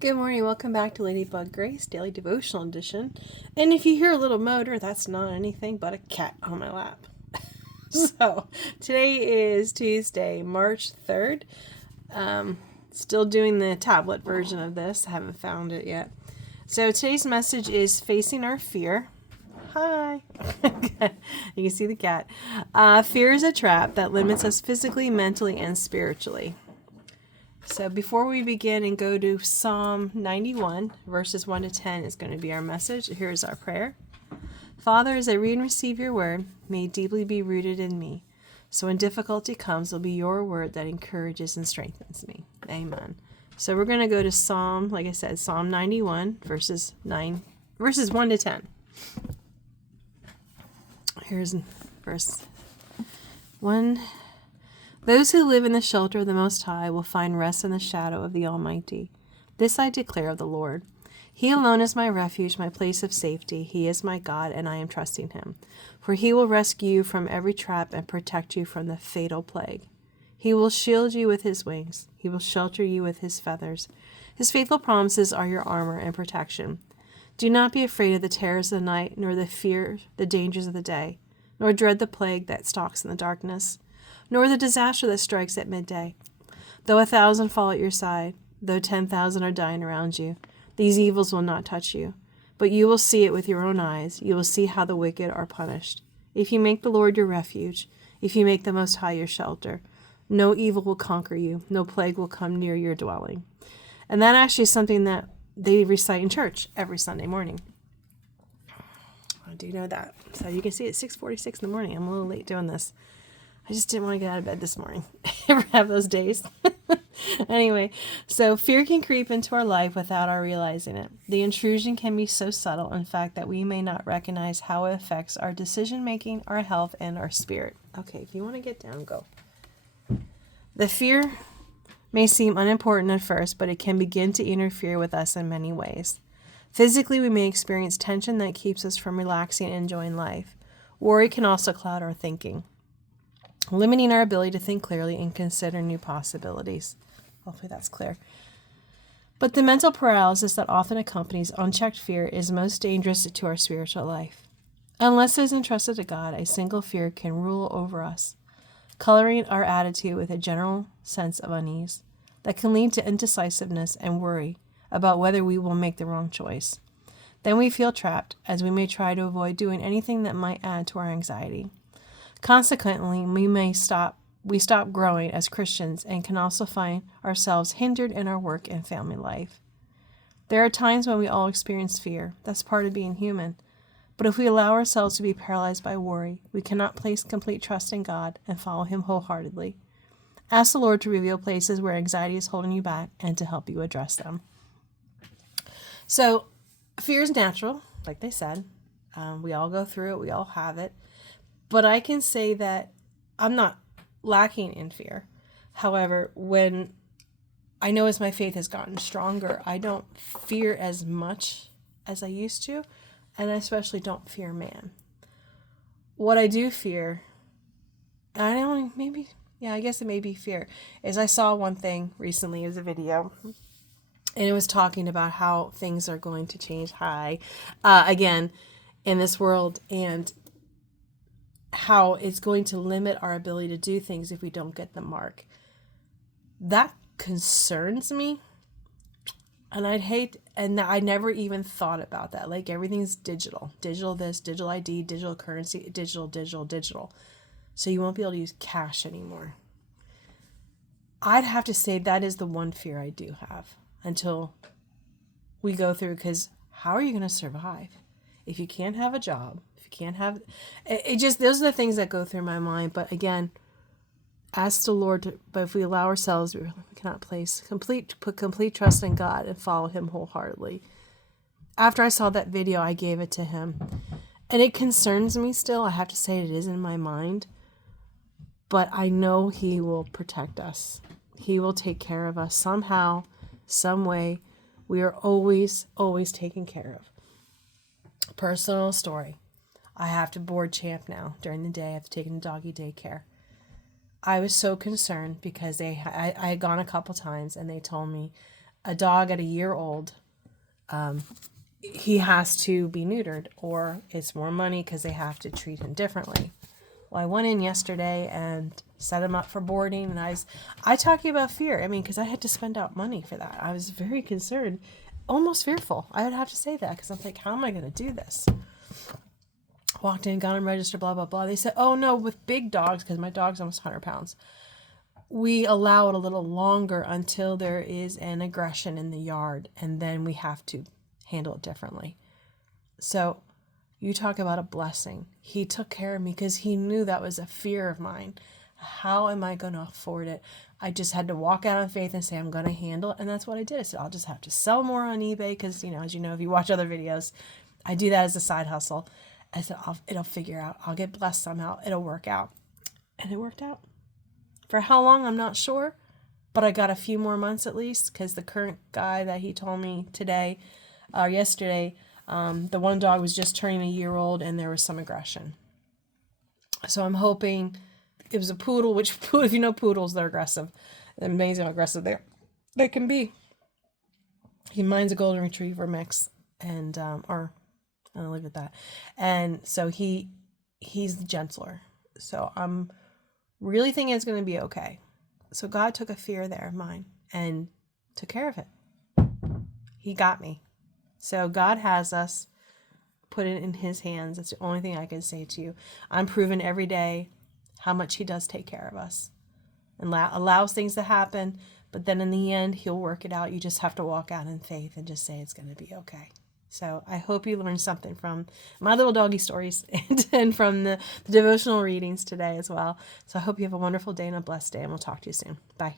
Good morning. Welcome back to Ladybug Grace Daily Devotional Edition. And if you hear a little motor, that's not anything but a cat on my lap. So today is Tuesday, March 3rd. Still doing the tablet version of this. I haven't found it yet. So today's message is facing our fear. Hi. You can see the cat. Fear is a trap that limits us physically, mentally, and spiritually. So before we begin and go to Psalm 91, verses 1 to 10 is going to be our message. Here's our prayer. Father, as I read and receive your word, may it deeply be rooted in me. So when difficulty comes, it'll be your word that encourages and strengthens me. Amen. So we're going to go to Psalm 91, verses 1 to 10. Here's verse 1. Those who live in the shelter of the Most High will find rest in the shadow of the Almighty. This I declare of the Lord. He alone is my refuge, my place of safety. He is my God, and I am trusting him. For he will rescue you from every trap and protect you from the fatal plague. He will shield you with his wings. He will shelter you with his feathers. His faithful promises are your armor and protection. Do not be afraid of the terrors of the night, nor the dangers of the day, nor dread the plague that stalks in the darkness, nor the disaster that strikes at midday. Though 1,000 fall at your side, though 10,000 are dying around you, these evils will not touch you. But you will see it with your own eyes. You will see how the wicked are punished. If you make the Lord your refuge, if you make the Most High your shelter, no evil will conquer you, no plague will come near your dwelling. And that actually is something that they recite in church every Sunday morning. I do know that. So you can see it's 6:46 in the morning. I'm a little late doing this. I just didn't want to get out of bed this morning. Ever have those days? Anyway, so fear can creep into our life without our realizing it. The intrusion can be so subtle, in fact, that we may not recognize how it affects our decision making, our health, and our spirit. Okay, if you want to get down, go. The fear may seem unimportant at first, but it can begin to interfere with us in many ways. Physically, we may experience tension that keeps us from relaxing and enjoying life. Worry can also cloud our thinking, limiting our ability to think clearly and consider new possibilities. Hopefully that's clear. But the mental paralysis that often accompanies unchecked fear is most dangerous to our spiritual life. Unless it is entrusted to God, a single fear can rule over us, coloring our attitude with a general sense of unease that can lead to indecisiveness and worry about whether we will make the wrong choice. Then we feel trapped, as we may try to avoid doing anything that might add to our anxiety. Consequently, we stop growing as Christians and can also find ourselves hindered in our work and family life. There are times when we all experience fear. That's part of being human. But if we allow ourselves to be paralyzed by worry, we cannot place complete trust in God and follow him wholeheartedly. Ask the Lord to reveal places where anxiety is holding you back and to help you address them. So, fear is natural, like they said. We all go through it. We all have it. But I can say that I'm not lacking in fear. However, when I know as my faith has gotten stronger, I don't fear as much as I used to, and I especially don't fear man. What I do fear, I guess it may be fear, is I saw one thing recently as a video, and it was talking about how things are going to change again in this world, and how it's going to limit our ability to do things if we don't get the mark. That concerns me. And I never even thought about that. Like, everything's digital. Digital this, digital ID, digital currency, digital. So you won't be able to use cash anymore. I'd have to say that is the one fear I do have until we go through, because how are you going to survive if you can't have a job? Those are the things that go through my mind. But again, ask the Lord but if we allow ourselves, we cannot put complete trust in God and follow him wholeheartedly. After I saw that video, I gave it to him. And it concerns me still. I have to say it is in my mind. But I know he will protect us. He will take care of us somehow, some way. We are always, always taken care of. Personal story. I have to board Champ now during the day. I have to take him to doggy daycare. I was so concerned because I had gone a couple times and they told me a dog at a year old, he has to be neutered, or it's more money because they have to treat him differently. Well, I went in yesterday and set him up for boarding, and I talking about fear. I mean, because I had to spend out money for that. I was very concerned, almost fearful. I would have to say that because I'm like, how am I going to do this? Walked in, got him registered, blah, blah, blah. They said, oh no, with big dogs, because my dog's almost 100 pounds, we allow it a little longer until there is an aggression in the yard, and then we have to handle it differently. So you talk about a blessing. He took care of me because he knew that was a fear of mine. How am I going to afford it? I just had to walk out on faith and say, I'm going to handle it. And that's what I did. I said, I'll just have to sell more on eBay because, as you know, if you watch other videos, I do that as a side hustle. I said, it'll figure out. I'll get blessed somehow. It'll work out. And it worked out. For how long, I'm not sure. But I got a few more months at least because the current guy that he told me yesterday, the one dog was just turning a year old and there was some aggression. So I'm hoping it was a poodle, which if you know poodles, they're aggressive. They're amazing how aggressive they can be. Mine's a golden retriever mix, and or I'll leave it at that. And so he's gentler. So I'm really thinking it's going to be okay. So God took a fear there of mine and took care of it. He got me. So God has us. Put it in his hands. That's the only thing I can say to you. I'm proven every day how much he does take care of us and allows things to happen. But then in the end, he'll work it out. You just have to walk out in faith and just say it's going to be okay. So I hope you learned something from my little doggy stories and from the devotional readings today as well. So I hope you have a wonderful day and a blessed day, and we'll talk to you soon. Bye.